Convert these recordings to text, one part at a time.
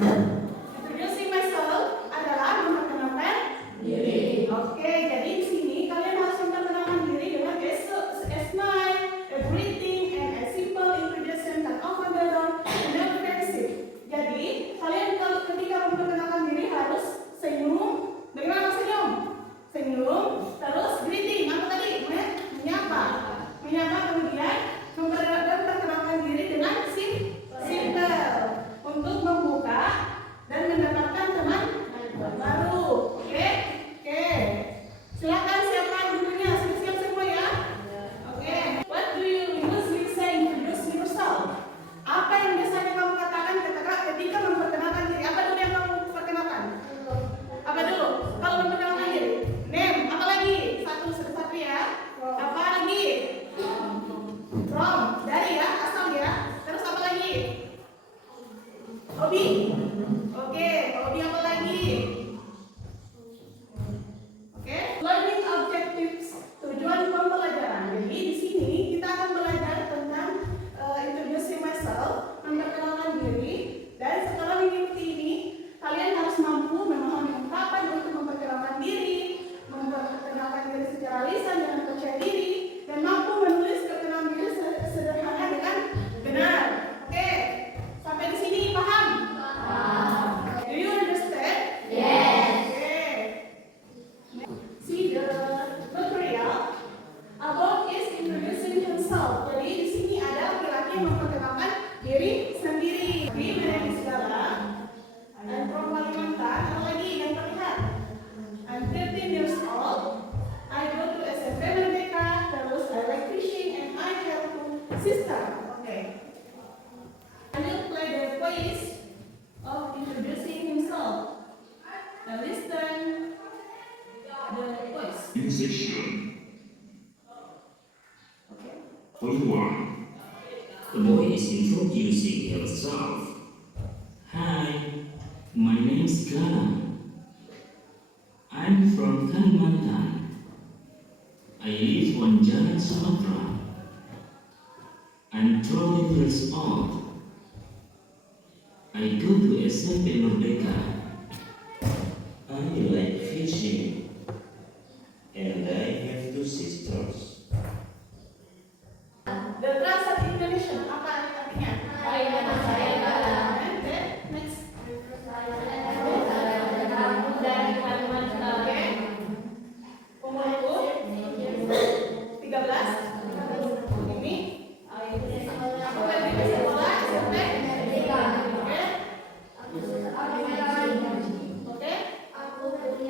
Introducing myself adalah memperkenalkan diri. Oke, jadi di sini kalian harus memperkenalkan diri dengan a smile, a greeting, and a simple introduction that open the door and no offensive. Jadi kalian kalau ketika memperkenalkan diri harus senyum. Bagaimana senyum? Senyum, terus greeting. Apa tadi? Menyapa. Menyapa kemudian memperkenalkan diri dengan simple untuk membuka dan mendapatkan teman baru. Oke? Oke. Silakan siapa dulunya? Siap-siap semua ya? Oke. What do you usually say introduce yourself? Apa yang biasanya kamu katakan ketika memperkenalkan diri? Apa dulu yang kamu perkenalkan? Apa dulu? Kalau memperkenalkan diri? Name. Apa lagi? Satu ya. Apa lagi? From. Dari ya, asal ya. Terus apa lagi? Hobi. Oke, hobi apa lagi? Oke, learning objectives, tujuan pembelajaran. Jadi di sini kita akan belajar tentang introducing myself, memperkenalkan diri, dan setelah mengikuti ini kalian harus mampu memahami ungkapan untuk memperkenalkan diri, memperkenalkan diri secara lisan dengan percaya diri, dan mampu menulis perkenalan diri sederhana dengan benar. Oke, sampai di sini paham? Do you understand? Yes. Okay. See the material about is introducing himself. Jadi di sini ada laki-laki yang memperkenalkan diri sendiri. Di Medan segala. I'm from Kalimantan. Apa lagi yang terlihat? I'm 13 years old. I go to SMP Merdeka. Terus I like fishing and I have two sisters. Okay. I will play the voice of introducing himself. Now listen the voice. Musician. Okay. Volume 1. The boy is introducing himself. Hi, my name is Clara. I'm from Kalimantan. I live on Jalan Sumatera. I'm 12 years old. I go to SMP Merdeka. I like fishing. And I have two sisters. The translate Indonesian apa artinya? And then next. Oke. Umurku 13. Ini aku lagi di sekolah SMP. Oke. Oke.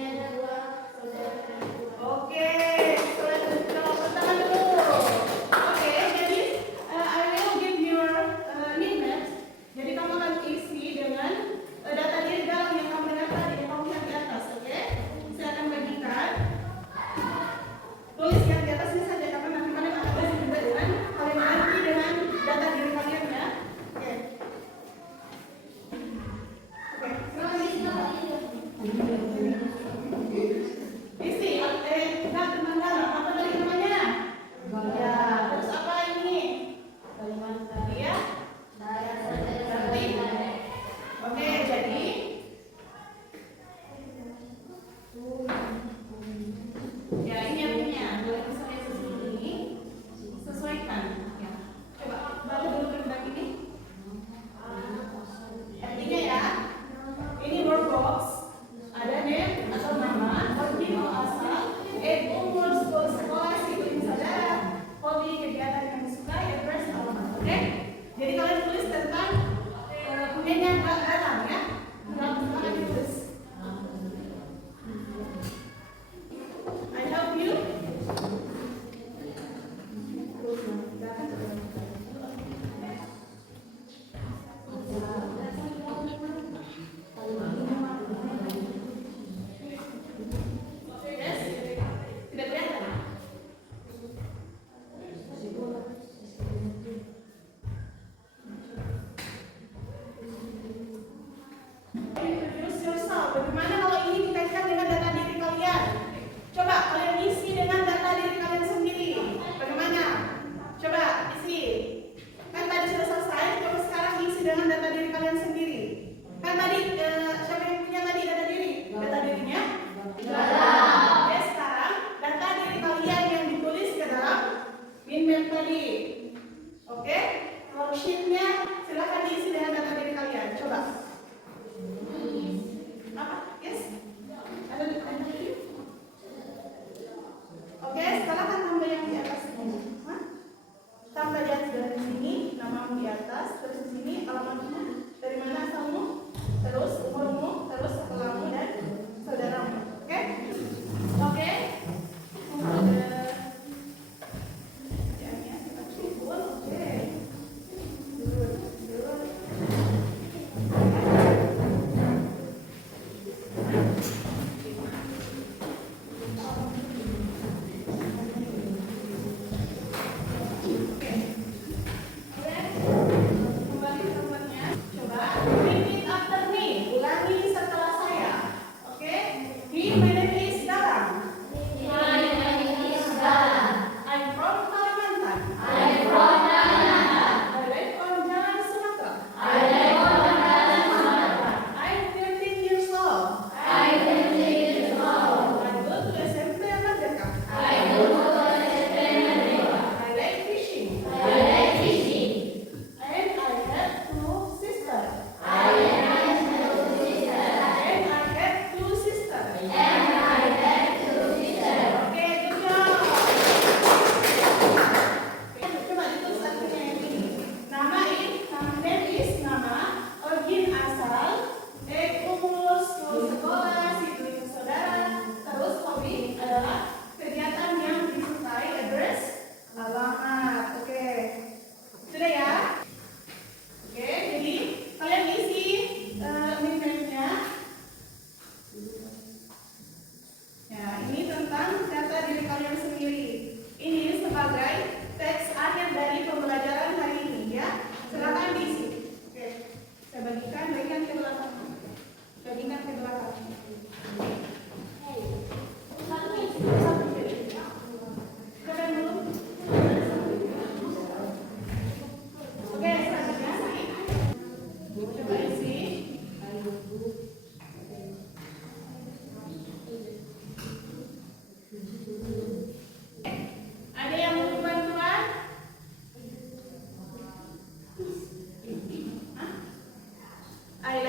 I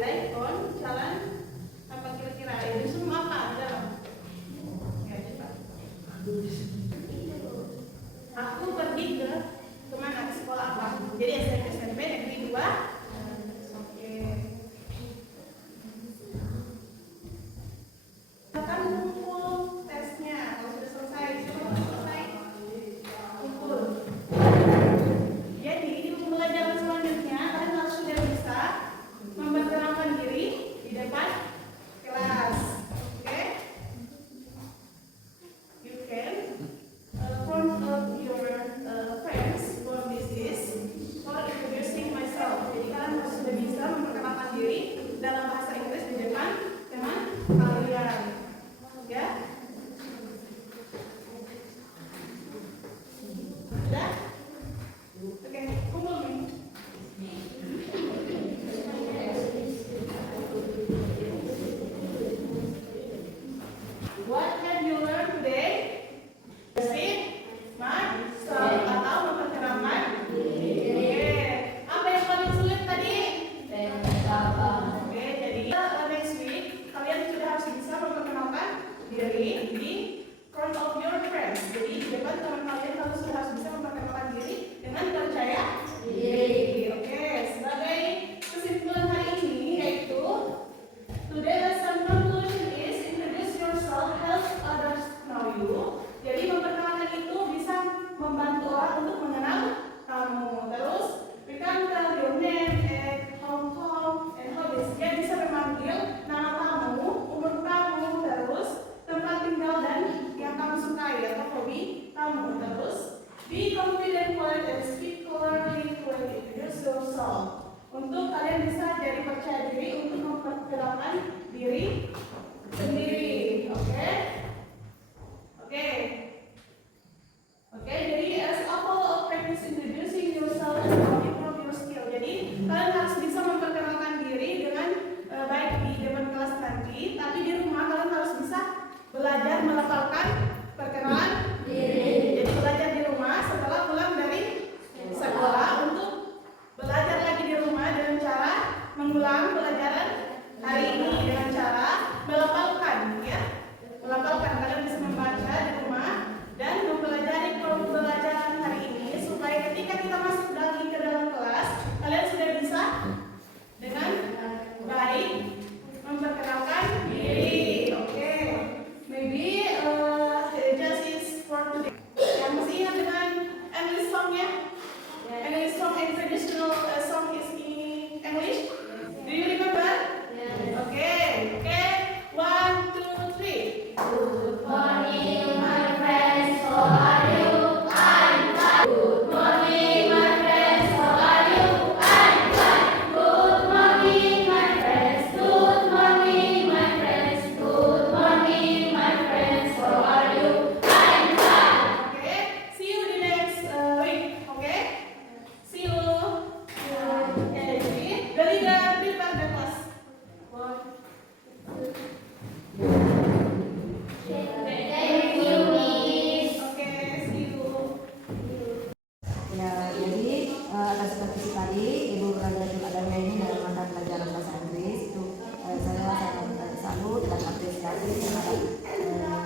like on jalan apa kira-kira? Itu semua apa? Ada. Ya, coba. Aku pergi ke kemana? Ke sekolah apa? Jadi SMP negeri 2. Oke. Akan kumpul tesnya. Kalau sudah selesai, sudah selesai. Kumpul. Jadi di pembelajaran selanjutnya kalian harus sudah bisa memperkenalkan diri di depan kelas. Oke? You can front of your friends for this is for introducing myself. Jadi kalian harus sudah bisa memperkenalkan diri dalam bahasa Inggris di depan teman kalian. Ya? Sudah? Oke, kumpul nih. What have you learned today? Basic, myself, atau memperkenalkan diri. Apa yang paling sulit tadi? Oke, jadi next week kalian sudah harus bisa memperkenalkan diri di front of your friends. Jadi di depan teman kalian sudah harus bisa memperkenalkan diri dengan percaya diri. Oke, sebagai kesimpulan hari ini yaitu today lesson conclusion is introduce yourself, help others know you. Jadi memperkenalkan itu bisa membantu orang untuk mengenal kamu. Terus we can tell your name and how and hobbies. Dia bisa memanggil nama kamu, umur kamu, terus tempat tinggal dan yang kamu sukai atau hobi kamu. Terus be confident, quiet, and speak clearly when you introduce yourself. Untuk kalian bisa jadi percaya diri untuk memperkenalkan diri sendiri. Oke? Oke. Oke, jadi as a whole of practice introducing yourself and improve your skill. Jadi kalian harus bisa memperkenalkan diri dengan baik di depan kelas nanti, tapi di rumah kalian harus bisa belajar melafalkan perkenalan diri. Jadi belajar di rumah setelah pulang dari sekolah untuk belajar lagi di rumah dengan cara mengulang pelajaran hari ini dengan cara melafalkan, ya. Melafalkan, kalian bisa membaca di rumah dan mempelajari pembelajaran hari ini supaya ketika kita masuk lagi ke dalam kelas kalian sudah bisa dengan baik memperkenalkan diri. Oke, maybe just is for today. Yang masih ingat dengan English songnya? English song and traditional song is in English. Do you remember? Okay. 1, 2, 3. Good morning, my friends. How are you? I'm fine. Good morning, my friends. How are you? I'm fine. Good morning, my friends. Good morning, my friends. Good morning, my friends. How are you? I'm fine. Okay. See you the next week. Okay. See you. Okay. The leader prepare the class. 1, 2. Thank you, Miss. Okay. See you. Ya, jadi atas supervisi tadi Ibu Rajatul Adawiyah ini dalam mata pelajaran bahasa Inggris itu saya sangat salut dan apresiasi terhadap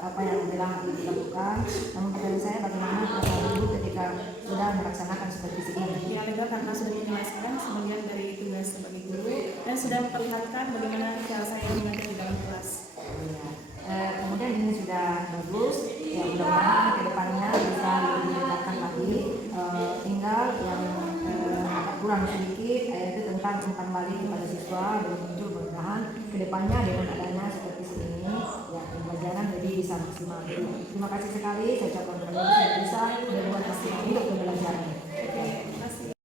apa yang telah dilakukan. Namun pertanyaan saya bagaimana perasaan Ibu ketika sudah melaksanakan supervisi ini? Ya, lega karena sudah menjelaskan sebagian dari tugas sebagai guru dan sudah memperlihatkan bagaimana cara saya mengajar di dalam kelas. Kemudian ini sudah bagus, ya mudah-mudahan ke depannya bisa lebih meningkatkan lagi. Tinggal yang agak kurang sedikit yaitu tentang umpan balik kepada siswa belum muncul, mudah-mudahan ke depannya dengan adanya seperti ini ya pembelajaran lebih bisa maksimal. Terima kasih sekali, saya ucapkan terima kasih.